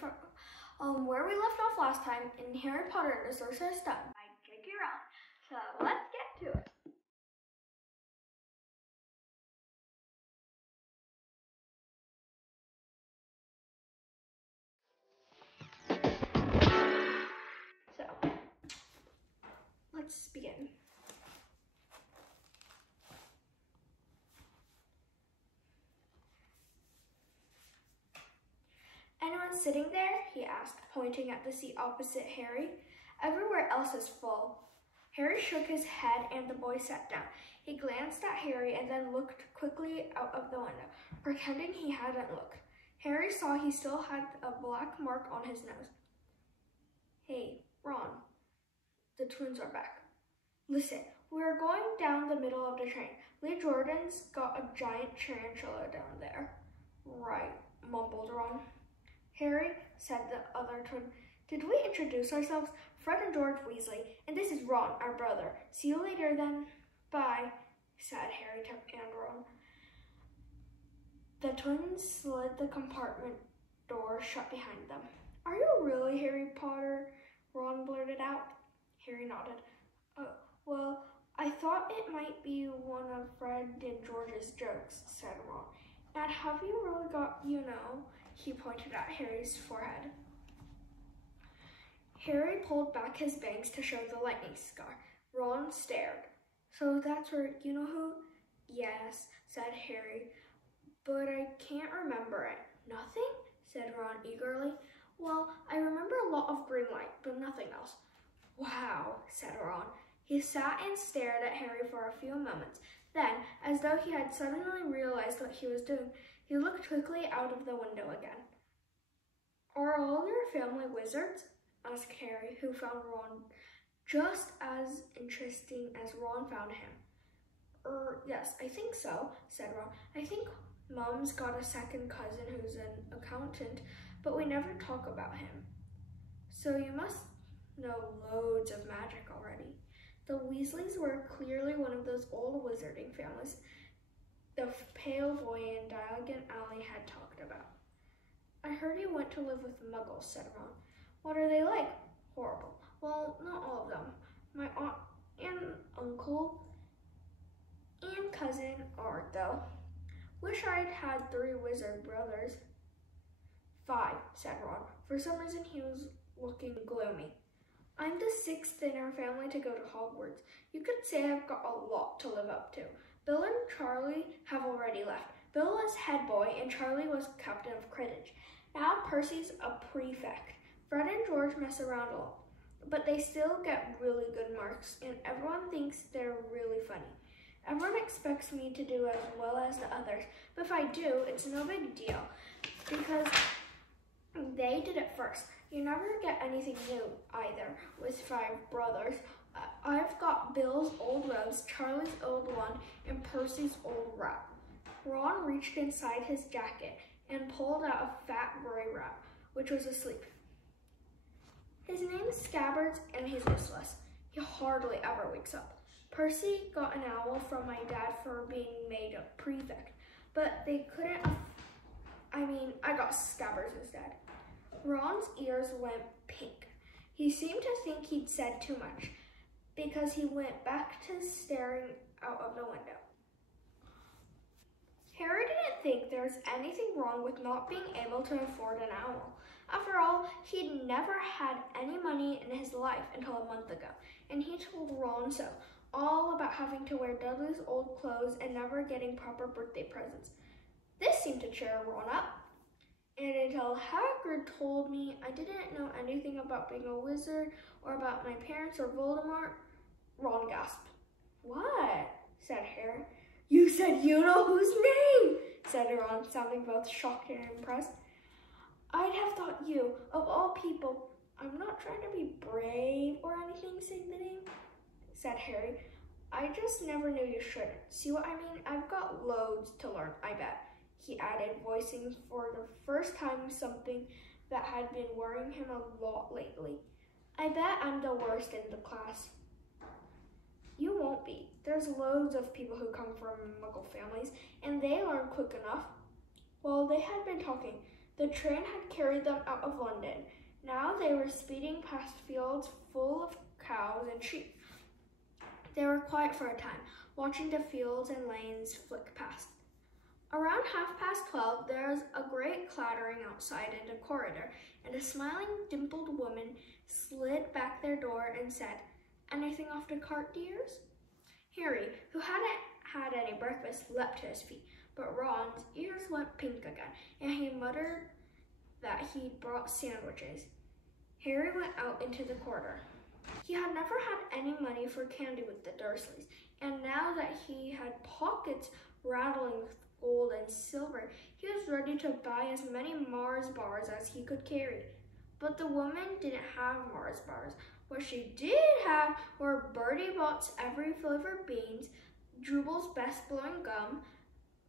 from where we left off last time in Harry Potter and the Sorcerer's Stone by J.K. Rowling. So let's get to it. So let's begin. Anyone sitting there? He asked, pointing at the seat opposite Harry. Everywhere else is full. Harry shook his head and the boy sat down. He glanced at Harry and then looked quickly out of the window, pretending he hadn't looked. Harry saw he still had a black mark on his nose. Hey, Ron, the twins are back. Listen, we're going down the middle of the train. Lee Jordan's got a giant tarantula down there. Right, mumbled Ron. Harry, said the other twin, did we introduce ourselves? Fred and George Weasley, and this is Ron, our brother. See you later then. Bye, said Harry and Ron. The twins slid the compartment door shut behind them. Are you really Harry Potter? Ron blurted out. Harry nodded. Well, I thought it might be one of Fred and George's jokes, said Ron. And have you really got, he pointed at Harry's forehead. Harry pulled back his bangs to show the lightning scar. Ron stared. So that's where, who? Yes, said Harry, but I can't remember it. Nothing? Said Ron eagerly. Well, I remember a lot of green light, but nothing else. Wow, said Ron. He sat and stared at Harry for a few moments. Then, as though he had suddenly realized what he was doing, he looked quickly out of the window again. Are all your family wizards? Asked Harry, who found Ron just as interesting as Ron found him. Yes, I think so, said Ron. I think Mom's got a second cousin who's an accountant, but we never talk about him. So you must know loads of magic already. The Weasleys were clearly one of those old wizarding families the pale boy in Diagon Alley had talked about. I heard he went to live with Muggles, said Ron. What are they like? Horrible. Well, not all of them. My aunt and uncle and cousin aren't, though. Wish I'd had 3 wizard brothers. 5, said Ron. For some reason, he was looking gloomy. I'm the 6th in our family to go to Hogwarts. You could say I've got a lot to live up to. Bill and Charlie have already left. Bill was head boy and Charlie was captain of Quidditch. Now Percy's a prefect. Fred and George mess around a lot, but they still get really good marks, and everyone thinks they're really funny. Everyone expects me to do as well as the others, but if I do, it's no big deal, because they did it first. You never get anything new, either, with 5 brothers. I've got Bill's old rose, Charlie's old one, and Percy's old rat. Ron reached inside his jacket and pulled out a fat gray rat, which was asleep. His name's Scabbards, and he's useless. He hardly ever wakes up. Percy got an owl from my dad for being made a prefect, but they couldn't, I got Scabbards instead. Ron's ears went pink. He seemed to think he'd said too much, because he went back to staring out of the window. Harry didn't think there was anything wrong with not being able to afford an owl. After all, he'd never had any money in his life until a month ago, and he told Ron so, all about having to wear Dudley's old clothes and never getting proper birthday presents. This seemed to cheer Ron up. And until Hagrid told me I didn't know anything about being a wizard or about my parents or Voldemort, Ron gasped. What? Said Harry. You said you know whose name? Said Ron, sounding both shocked and impressed. I'd have thought you, of all people. I'm not trying to be brave or anything, said Harry. I just never knew you shouldn't. See what I mean? I've got loads to learn, I bet, he added, voicing for the first time something that had been worrying him a lot lately. I bet I'm the worst in the class. You won't be. There's loads of people who come from Muggle families, and they learn quick enough. While they had been talking, The train had carried them out of London. Now they were speeding past fields full of cows and sheep. They were quiet for a time, watching the fields and lanes flick past. Around 12:30, there was a great clattering outside in the corridor, and a smiling, dimpled woman slid back their door and said, "Anything off the cart, dears?" Harry, who hadn't had any breakfast, leapt to his feet, but Ron's ears went pink again, and he muttered that he'd brought sandwiches. Harry went out into the corridor. He had never had any money for candy with the Dursleys, and now that he had pockets rattling with gold and silver, he was ready to buy as many Mars bars as he could carry. But the woman didn't have Mars bars. What she did have were Bertie Bott's every flavor beans, Jubal's best blowing gum,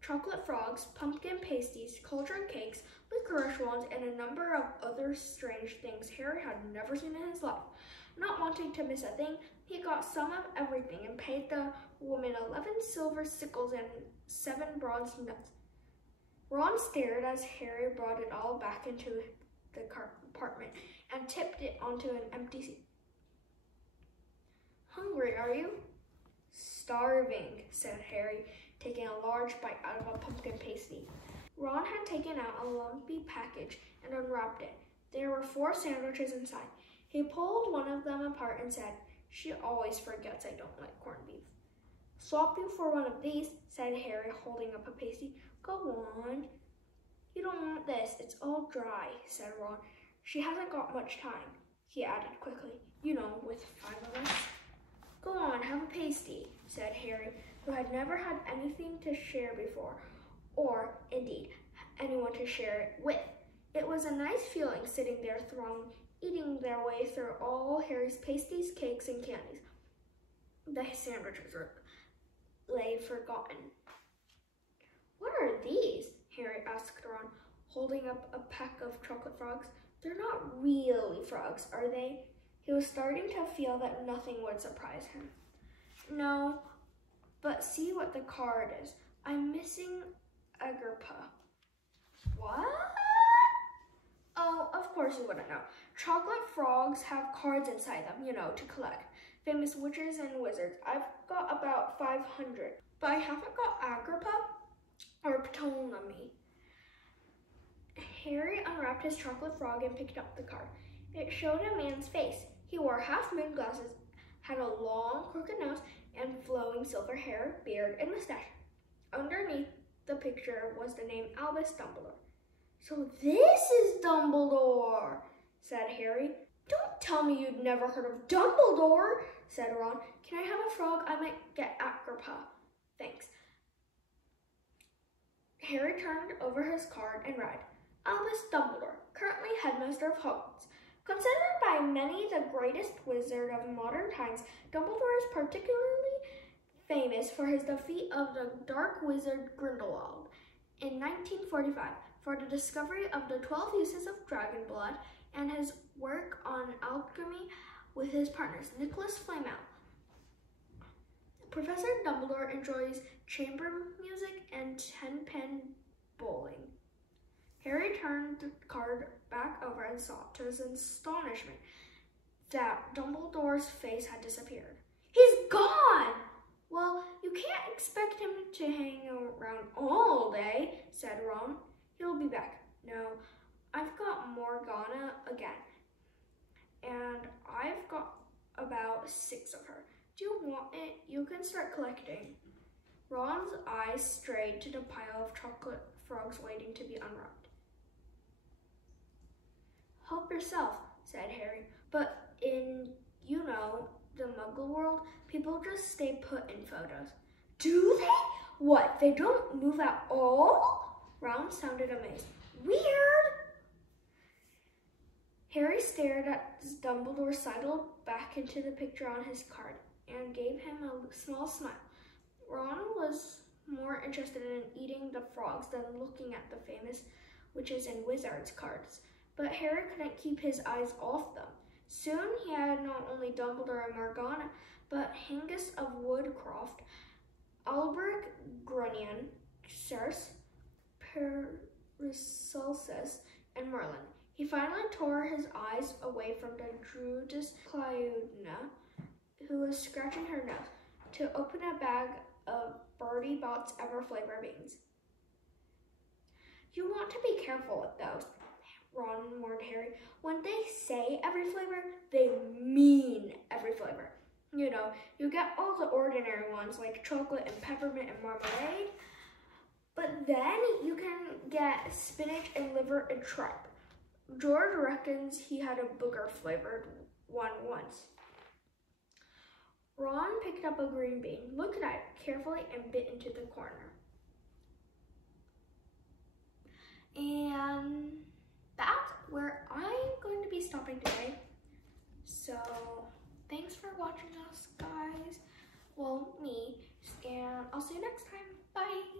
chocolate frogs, pumpkin pasties, cauldron cakes, licorice wands, and a number of other strange things Harry had never seen in his life. Not wanting to miss a thing, he got some of everything and paid the woman 11 silver sickles and 7 bronze nuts. Ron stared as Harry brought it all back into the compartment and tipped it onto an empty seat. "Hungry, are you?" "Starving," said Harry, taking a large bite out of a pumpkin pasty. Ron had taken out a lumpy package and unwrapped it. There were 4 sandwiches inside. He pulled one of them apart and said, "She always forgets I don't like corned beef." "Swap you for one of these," said Harry, holding up a pasty. "Go on." "You don't want this. It's all dry," said Ron. "She hasn't got much time," he added quickly. "You know, with 5 of us." "Go on, have a pasty," said Harry, who had never had anything to share before, or, indeed, anyone to share it with. It was a nice feeling sitting there throng, eating their way through all Harry's pasties, cakes, and candies. The sandwiches lay forgotten. "What are these?" Harry asked Ron, holding up a pack of chocolate frogs. "They're not really frogs, are they?" He was starting to feel that nothing would surprise him. "No, but see what the card is. I'm missing Agrippa." "What?" "Oh, of course you wouldn't know. Chocolate frogs have cards inside them, you know, to collect. Famous witches and wizards. I've got about 500, but I haven't got Agrippa or Ptolemy." Harry unwrapped his chocolate frog and picked up the card. It showed a man's face. He wore half-moon glasses, had a long, crooked nose, and flowing silver hair, beard, and mustache. Underneath the picture was the name Albus Dumbledore. "So this is Dumbledore," said Harry. "Don't tell me you'd never heard of Dumbledore," said Ron. "Can I have a frog? I might get Agrippa. Thanks." Harry turned over his card and read, "Albus Dumbledore, currently headmaster of Hogwarts. Considered by many the greatest wizard of modern times, Dumbledore is particularly famous for his defeat of the dark wizard Grindelwald in 1945, for the discovery of the 12 uses of dragon blood, and his work on alchemy with his partners, Nicholas Flamel. Professor Dumbledore enjoys chamber music and 10-pin bowling." Harry turned the card back over and saw, to his astonishment, that Dumbledore's face had disappeared. "He's gone!" "Well, you can't expect him to hang around all day," said Ron. "He'll be back." "No, I've got Morgana again, and I've got about 6 of her. Do you want it? You can start collecting." Ron's eyes strayed to the pile of chocolate frogs waiting to be unwrapped. "Help yourself," said Harry. "But in, you know, the Muggle world, people just stay put in photos." "Do they? What, they don't move at all?" Ron sounded amazed. "Weird." Harry stared as Dumbledore sidled back into the picture on his card and gave him a small smile. Ron was more interested in eating the frogs than looking at the famous witches and wizards cards, but Harry couldn't keep his eyes off them. Soon he had not only Dumbledore and Morgana, but Hengist of Woodcroft, Albrecht Grunion, Circe, Paracelsus, and Merlin. He finally tore his eyes away from the Druidess Cleodna, who was scratching her nose, to open a bag of Bertie Bott's ever-flavor beans. You want to be careful with those, Ron warned Harry. When they say every flavor, they mean every flavor. You know, you get all the ordinary ones like chocolate and peppermint and marmalade, but then you can get spinach and liver and tripe. George reckons he had a booger-flavored one once. Ron picked up a green bean, looked at it carefully, and bit into the corner. And that's where I'm going to be stopping today. So, thanks for watching us, guys. Well, me. And I'll see you next time. Bye.